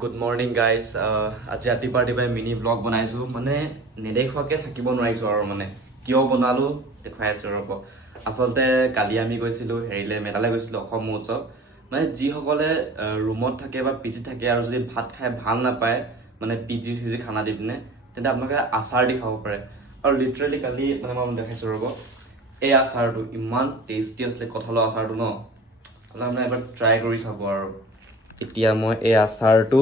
good morning guys আজি ৰাতিপুৱা mini blog বনাইছোঁ মানে নেদেখুৱাকৈ থাকিব নোৱাৰিছোঁ আৰু মানে কিয় বনালোঁ দেখুৱাই আছোঁ ৰ'ব আচলতে কালি আমি গৈছিলোঁ মেঘালয় গৈছিলোঁ অসম মহোৎসৱ মানে যিসকলে ৰুমত থাকে বা পি জি থাকে আৰু যদি ভাত খাই ভাল নাপায় মানে পি জি চি জি খানা দি পিনে তেন্তে আপোনালোকে আচাৰ দি খাব পাৰে আৰু লিটাৰেলি কালি মানে মই দেখাইছোঁ ৰ'ব এই আচাৰটো ইমান টেষ্টি আছিলে কঁঠালৰ আচাৰটো ন আপোনালোকে এবাৰ ট্ৰাই কৰি চাব আৰু এতিয়া মই এই আচাৰটো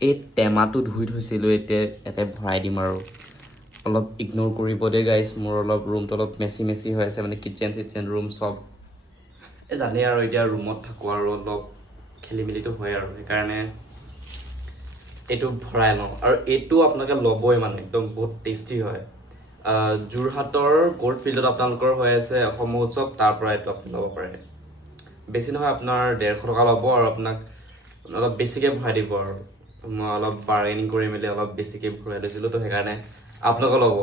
এই টেমাটো ধুই থৈছিলোঁ এতিয়া ইয়াতে ভৰাই দিম আৰু অলপ ইগন'ৰ কৰিব দেই গাইজ মোৰ অলপ ৰুমটো অলপ মেচি হৈ আছে মানে কিটচেন ৰুম চব এই জানেই আৰু এতিয়া ৰুমত থাকোঁ আৰু অলপ খেলি মেলিটো হয় আৰু সেইকাৰণে এইটো ভৰাই লওঁ আৰু এইটো আপোনালোকে ল'বই মানে একদম বহুত টেষ্টি হয় যোৰহাটৰ গ'ল্ড ফিল্ডত আপোনালোকৰ হৈ আছে অসম মহোৎসৱ তাৰ পৰা এইটো আপুনি ল'ব পাৰে বেছি নহয় আপোনাৰ 150 টকা ল'ব আৰু আপোনাক অলপ বেছিকৈ ভৰাই দিব আৰু মই অলপ বাৰ্গেনিং কৰি মেলি অলপ বেছিকৈ ভৰাই লৈছিলোঁ তো সেইকাৰণে আপোনালোকে ল'ব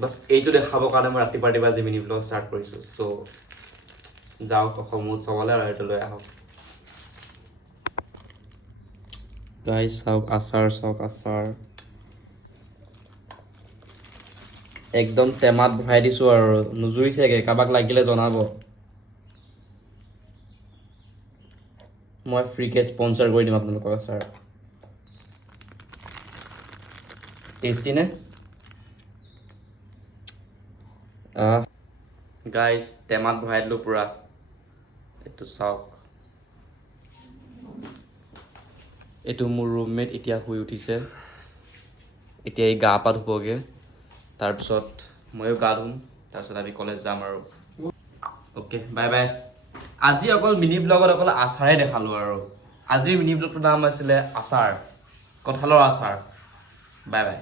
বাছ এইটো দেখাবৰ কাৰণে মই ৰাতিপুৱা আজি মিনি ব্লগ ষ্টাৰ্ট কৰিছোঁ চ' যাওক অসম উৎসৱলৈ আৰু এইটো লৈ আহক গাইজ চাওক আচাৰ একদম টেমাত ভৰাই দিছোঁ আৰু নুজুৰিছেগৈ কাৰোবাক লাগিলে জনাব মই ফ্ৰীকৈ স্পনচাৰ কৰি দিম আপোনালোকক আচাৰ টেষ্টি নে গাইজ টেমাত ভৰাই দিলোঁ পূৰা এইটো চাওক এইটো মোৰ ৰুমমেট এতিয়া শুই উঠিছে এতিয়া এই গা পা ধুবগৈ তাৰপিছত ময়ো গা ধুম তাৰপিছত আমি কলেজ যাম আৰু অ'কে বাই বাই আজি অকল মিনি ব্লগত অকল আচাৰে দেখালোঁ আৰু আজিৰ মিনি ব্লগটোৰ নাম আছিলে আচাৰ কঁঠালৰ আচাৰ বাই বাই